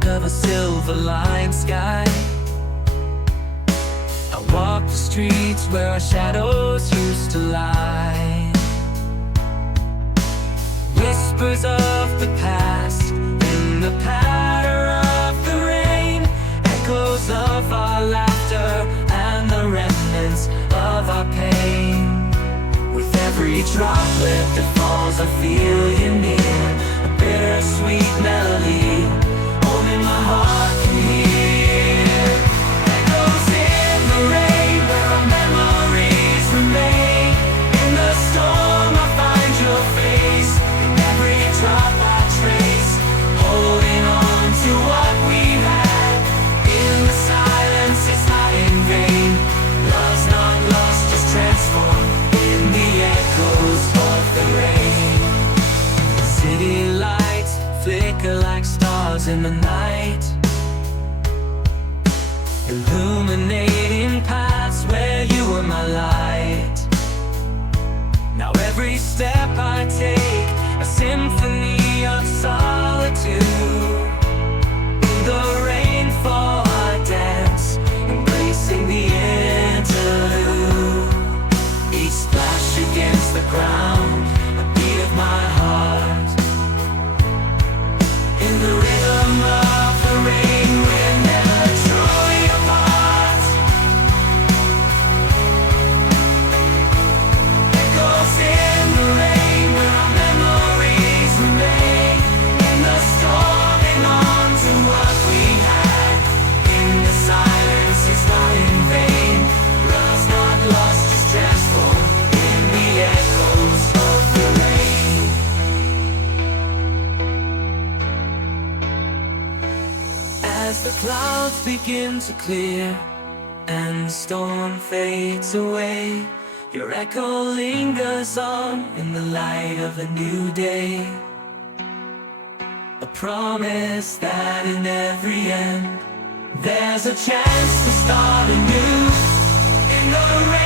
dark of a silver-lined sky. I walk the streets where our shadows used to lie. Whispers of the past in the patter of the rain, echoes of our laughter and the remnants of our pain. With every droplet that falls, I feel you near, a bittersweet melody only my heart can hear. Echoes in the rain where our memories remain. In the storm I find your face, in every drop I trace, holding on to what we had. In the silence it's not in vain, love's not lost, just transformed in the echoes of the rain. City lights flicker like stars in the night, illuminating paths where you were my light. Now every step I take, a symphony of solitude. In the rainfall I dance, embracing the interlude. Each splash against the ground, a beat of my heart. In the rhythm of the rain, we're never truly apart. Echoes in the rain where our memories remain. In the storming on to what we had. In the silence it's not in vain, love's not lost, just transformed in the echoes of the rain. As the clouds begin to clear and the storm fades away, your echo lingers on in the light of a new day. A promise that in every end there's a chance to start anew. In the rain